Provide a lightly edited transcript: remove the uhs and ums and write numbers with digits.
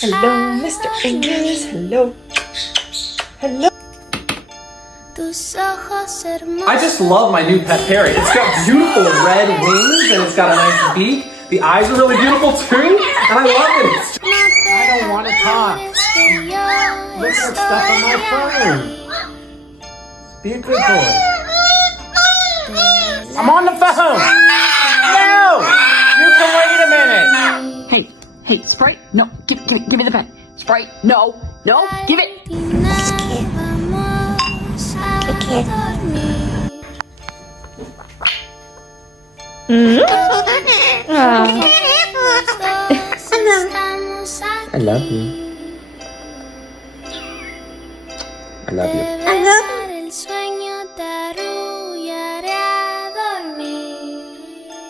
Hello, Mr. English. Hello. Hello. I just love my new pet parrot. It's got beautiful red wings and it's got a nice beak. The eyes are really beautiful too, and I love it. I don't want to talk. Look at stuff on my phone. Be a good boy. I'm on the phone. No! You can wait a minute. Hey, Sprite, no, give me the pen. Sprite, no, give it. I love you. I love you. I love